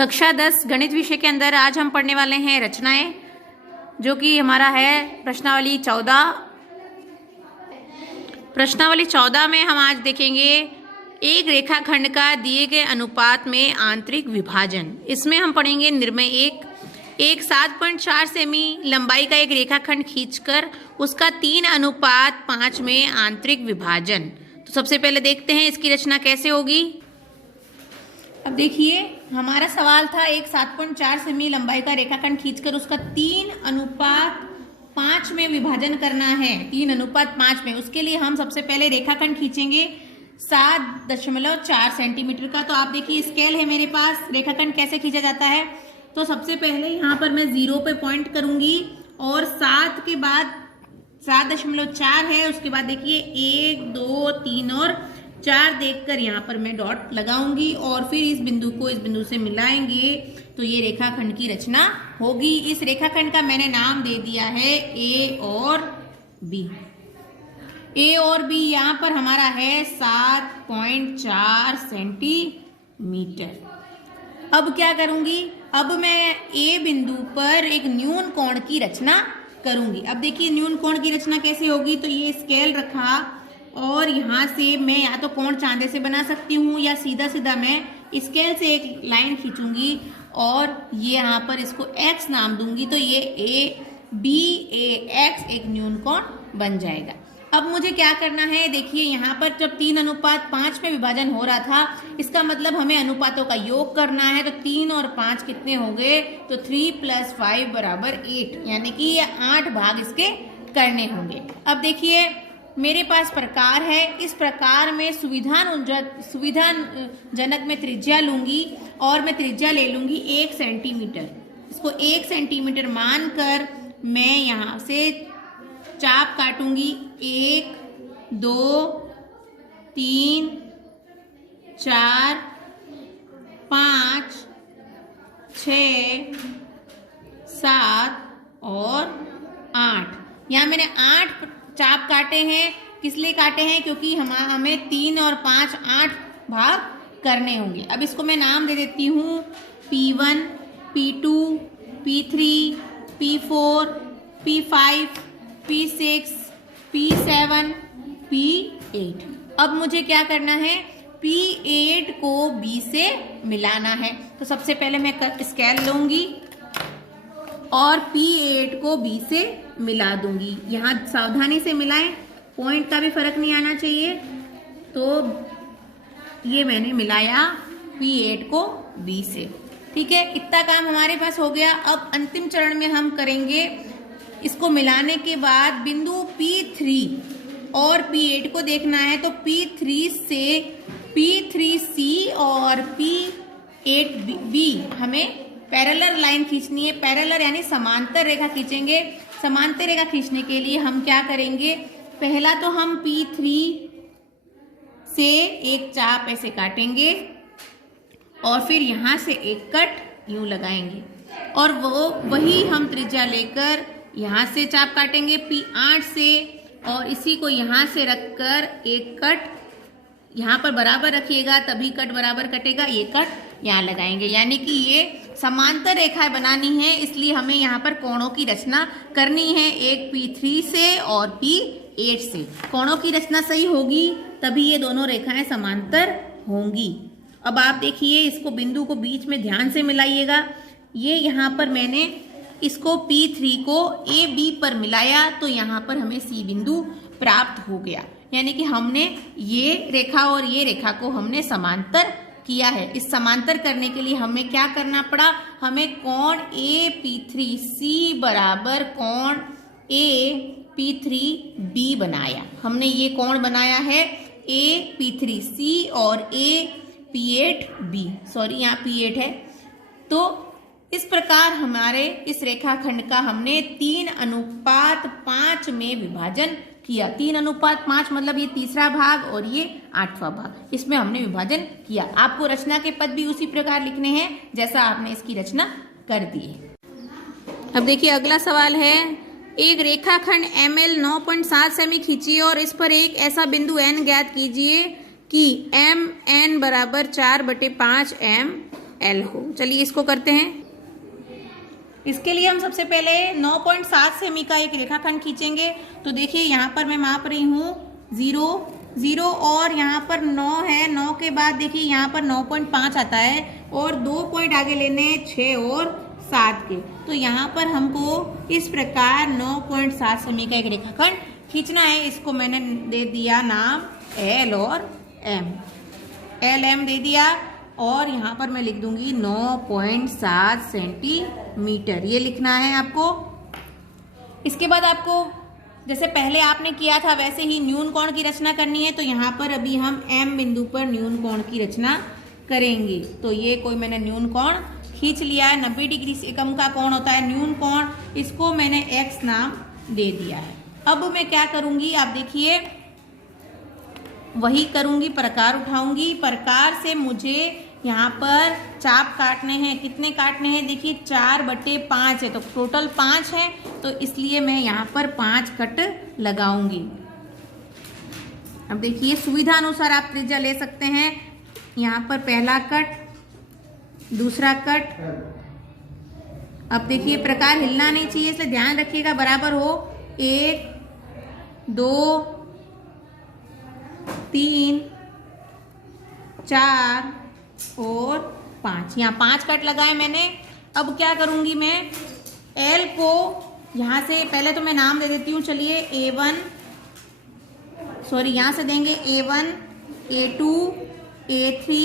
कक्षा 10 गणित विषय के अंदर आज हम पढ़ने वाले हैं रचनाएं, जो कि हमारा है प्रश्नावली 14। प्रश्नावली 14 में हम आज देखेंगे एक रेखाखंड का दिए गए अनुपात में आंतरिक विभाजन। इसमें हम पढ़ेंगे निर्णय एक 7.4 सेमी लंबाई का एक रेखाखंड खींचकर उसका 3:5 में आंतरिक विभाजन। तो सबसे पहले देखते हैं इसकी रचना कैसे होगी। अब देखिए, हमारा सवाल था एक 7.4 सेमी लंबाई का रेखाखंड खींचकर उसका 3:5 में विभाजन करना है। 3:5 में, उसके लिए हम सबसे पहले रेखाखंड खींचेंगे 7.4 सेंटीमीटर का। तो आप देखिए, स्केल है मेरे पास। रेखाखंड कैसे खींचा जाता है, तो सबसे पहले यहाँ पर मैं 0 पे पॉइंट करूंगी और 7 के बाद 7.4 है, उसके बाद देखिए 1 2 3 और 4 देखकर यहाँ पर मैं डॉट लगाऊंगी और फिर इस बिंदु को इस बिंदु से मिलाएंगे तो ये रेखाखंड की रचना होगी। इस रेखाखंड का मैंने नाम दे दिया है ए और बी। ए और बी यहाँ पर हमारा है 7.4 सेंटीमीटर। अब क्या करूंगी, अब मैं ए बिंदु पर एक न्यून कोण की रचना करूंगी। अब देखिए, न्यून कोण की रचना कैसे होगी, तो ये स्केल रखा और यहाँ से मैं या तो कोण चांदे से बना सकती हूँ या सीधा सीधा मैं स्केल से एक लाइन खींचूंगी और ये यहाँ पर इसको x नाम दूंगी। तो ये ए बी ए एक्स एक न्यून कोण बन जाएगा। अब मुझे क्या करना है, देखिए यहाँ पर जब 3:5 में विभाजन हो रहा था, इसका मतलब हमें अनुपातों का योग करना है। तो 3 और 5 कितने हो गए, तो 3 + 5 = 8, यानी कि ये 8 भाग इसके करने होंगे। अब देखिए, मेरे पास प्रकार है। इस प्रकार में सुविधाजनक में त्रिज्या लूंगी और मैं त्रिज्या ले लूंगी 1 सेंटीमीटर। इसको 1 सेंटीमीटर मानकर मैं यहाँ से चाप काटूंगी। 1 2 3 4 5 6 7 और 8। यहाँ मैंने 8 चाप काटे हैं। किस लिए काटे हैं, क्योंकि हमें 3 और 5 8 भाग करने होंगे। अब इसको मैं नाम दे देती हूँ P1 P2 P3 P4 P5 P6 P7 P8। अब मुझे क्या करना है, P8 को B से मिलाना है। तो सबसे पहले मैं स्केल लूंगी और P8 को B से मिला दूंगी। यहाँ सावधानी से मिलाएं, पॉइंट का भी फर्क नहीं आना चाहिए। तो ये मैंने मिलाया P8 को B से। ठीक है, इतना काम हमारे पास हो गया। अब अंतिम चरण में हम करेंगे, इसको मिलाने के बाद बिंदु P3 और P8 को देखना है। तो P3 से P3C और P8B हमें पैरेलल लाइन खींचनी है। पैरेलल यानी समांतर रेखा खींचेंगे। समांतर रेखा खींचने के लिए हम क्या करेंगे, पहला तो हम P3 से एक चाप ऐसे काटेंगे और फिर यहाँ से एक कट यूं लगाएंगे और वही हम त्रिज्या लेकर यहाँ से चाप काटेंगे P8 से और इसी को यहाँ से रखकर एक कट यहाँ पर बराबर रखिएगा, तभी कट बराबर कटेगा। ये कट यहाँ लगाएंगे, यानी कि ये समांतर रेखाएं बनानी है, इसलिए हमें यहाँ पर कोणों की रचना करनी है। एक P3 से और P8 से कोणों की रचना सही होगी तभी ये दोनों रेखाएं समांतर होंगी। अब आप देखिए, इसको बिंदु को बीच में ध्यान से मिलाइएगा। ये यहाँ पर मैंने इसको P3 को AB पर मिलाया तो यहाँ पर हमें C बिंदु प्राप्त हो गया, यानी कि हमने ये रेखा और ये रेखा को हमने समांतर किया है। इस समांतर करने के लिए हमें क्या करना पड़ा, हमें कोण AP3C बराबर कोण AP3B बनाया। हमने ये कोण बनाया है AP3C और AP8B, सॉरी यहाँ P8 है। तो इस प्रकार हमारे इस रेखाखंड का हमने 3:5 में विभाजन किया। 3:5 मतलब ये तीसरा भाग और ये 8वां भाग, इसमें हमने विभाजन किया। आपको रचना के पद भी उसी प्रकार लिखने हैं जैसा आपने इसकी रचना कर दी है। अब देखिए, अगला सवाल है, एक रेखाखंड ML 9.7 सेमी खींचिए और इस पर एक ऐसा बिंदु N ज्ञात कीजिए कि MN = 4/5 M एल हो। चलिए इसको करते हैं। इसके लिए हम सबसे पहले 9.7 सेमी का एक रेखाखंड खींचेंगे। तो देखिए यहाँ पर मैं माप रही हूँ 0 0 और यहाँ पर 9 है। 9 के बाद देखिए यहाँ पर 9.5 आता है और 2 पॉइंट आगे लेने 6 और 7 के। तो यहाँ पर हमको इस प्रकार 9.7 सेमी का एक रेखाखंड खींचना है। इसको मैंने दे दिया नाम एल और एम, एल एम दे दिया और यहाँ पर मैं लिख दूंगी 9.7 सेंटीमीटर, ये लिखना है आपको। इसके बाद आपको जैसे पहले आपने किया था वैसे ही न्यून कोण की रचना करनी है। तो यहाँ पर अभी हम एम बिंदु पर न्यून कोण की रचना करेंगे। तो ये कोई मैंने न्यून कोण खींच लिया है। 90 डिग्री से कम का कोण होता है न्यून कोण, इसको मैंने एक्स नाम दे दिया है। अब मैं क्या करूंगी आप देखिए, वही करूंगी, प्रकार उठाऊंगी। प्रकार से मुझे यहाँ पर चाप काटने हैं। कितने काटने हैं देखिए 4/5 है, तो टोटल 5 है, तो इसलिए मैं यहाँ पर 5 कट लगाऊंगी। अब देखिए सुविधा अनुसार आप त्रिज्या ले सकते हैं। यहाँ पर पहला कट, दूसरा कट। अब देखिए प्रकार हिलना नहीं चाहिए, इसलिए ध्यान रखिएगा बराबर हो। 1 2 3 4 और 5, यहाँ 5 कट लगाए मैंने। अब क्या करूंगी मैं, एल को यहाँ से पहले तो मैं नाम दे देती हूँ। चलिए A1, सॉरी यहाँ से देंगे A1 A2 A3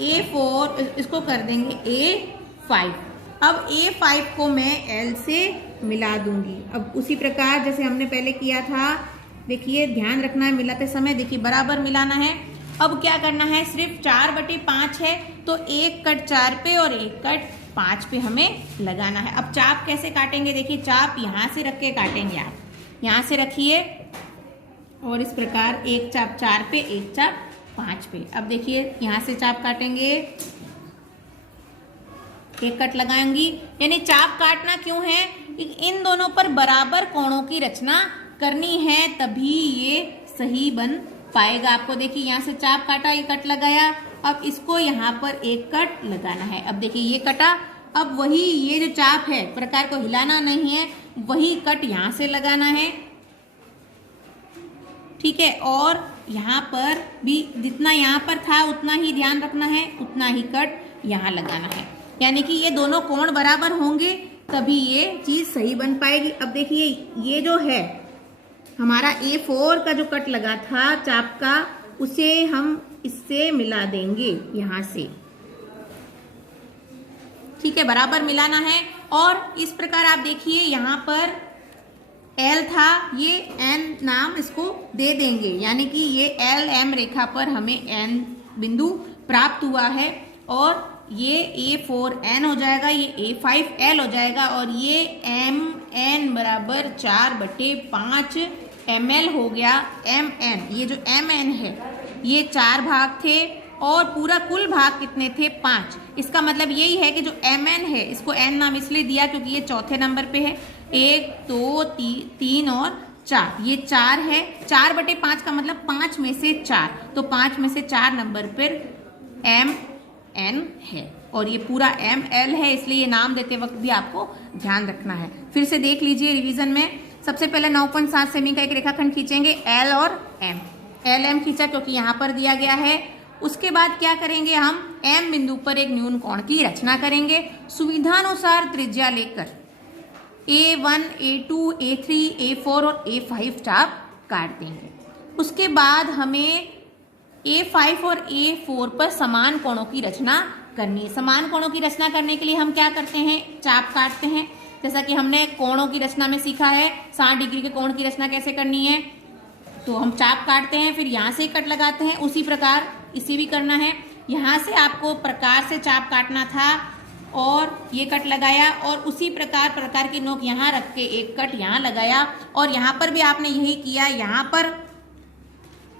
A4, इसको कर देंगे A5। अब A5 को मैं L से मिला दूंगी। अब उसी प्रकार जैसे हमने पहले किया था, देखिए ध्यान रखना है मिलाते समय, देखिए बराबर मिलाना है। अब क्या करना है, सिर्फ 4/5 है, तो एक कट 4 पे और एक कट 5 पे हमें लगाना है। अब चाप कैसे काटेंगे, देखिए चाप यहाँ से रख के काटेंगे। आप यहाँ से रखिए और इस प्रकार एक चाप 4 पे, एक चाप 5 पे। अब देखिए यहाँ से चाप काटेंगे, एक कट लगाएंगी। यानी चाप काटना क्यों है, इन दोनों पर बराबर कोणों की रचना करनी है, तभी ये सही बन पाएगा। आपको देखिए यहाँ से चाप काटा, एक कट लगाया। अब इसको यहाँ पर एक कट लगाना है। अब देखिए ये कटा, अब वही ये जो चाप है प्रकार को हिलाना नहीं है, वही कट यहाँ से लगाना है, ठीक है। और यहाँ पर भी जितना यहाँ पर था उतना ही ध्यान रखना है, उतना ही कट यहाँ लगाना है। यानी कि ये दोनों कोण बराबर होंगे तभी ये चीज सही बन पाएगी। अब देखिए ये जो है हमारा A4 का जो कट लगा था चाप का, उसे हम इससे मिला देंगे यहाँ से, ठीक है, बराबर मिलाना है। और इस प्रकार आप देखिए यहाँ पर L था, ये N नाम इसको दे देंगे। यानी कि ये LM रेखा पर हमें N बिंदु प्राप्त हुआ है और ये A4N हो जाएगा, ये A5L हो जाएगा और ये MN बराबर 4/5 ml हो गया। MN, ये जो MN है ये 4 भाग थे और पूरा कुल भाग कितने थे, 5। इसका मतलब यही है कि जो MN है इसको N नाम इसलिए दिया क्योंकि ये चौथे नंबर पे है। 1 2 3 और 4, ये 4 है। 4/5 का मतलब 5 में से 4, तो 5 में से 4 नंबर पर MN है और ये पूरा ML है, इसलिए ये नाम देते वक्त भी आपको ध्यान रखना है। फिर से देख लीजिए रिवीजन में। सबसे पहले 9.7 सेमी का एक रेखाखंड खींचेंगे, L और M। LM खींचा क्योंकि यहाँ पर दिया गया है। उसके बाद क्या करेंगे, हम M बिंदु पर एक न्यून कोण की रचना करेंगे। सुविधानुसार त्रिज्या लेकर A1 A2 A3 A4 और A5 चाप काट देंगे। उसके बाद हमें A5 और A4 पर समान कोणों की रचना करनी है। समान कोणों की रचना करने के लिए हम क्या करते हैं, चाप काटते हैं। जैसा कि हमने कोणों की रचना में सीखा है 60 डिग्री के कोण की रचना कैसे करनी है, तो हम चाप काटते हैं, फिर यहाँ से कट लगाते हैं। उसी प्रकार इसे भी करना है। यहाँ से आपको प्रकार से चाप काटना था और ये कट लगाया और उसी प्रकार की नोक यहाँ रख के एक कट यहाँ लगाया और यहाँ पर भी आपने यही किया, यहाँ पर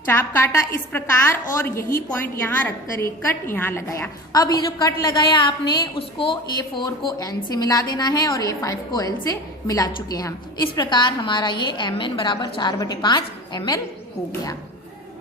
चाप काटा इस प्रकार और यही पॉइंट यहाँ रखकर एक कट यहाँ लगाया। अब ये जो कट लगाया आपने उसको A4 को N से मिला देना है और A5 को L से मिला चुके हैं हम। इस प्रकार हमारा ये MN बराबर 4/5 ml हो गया।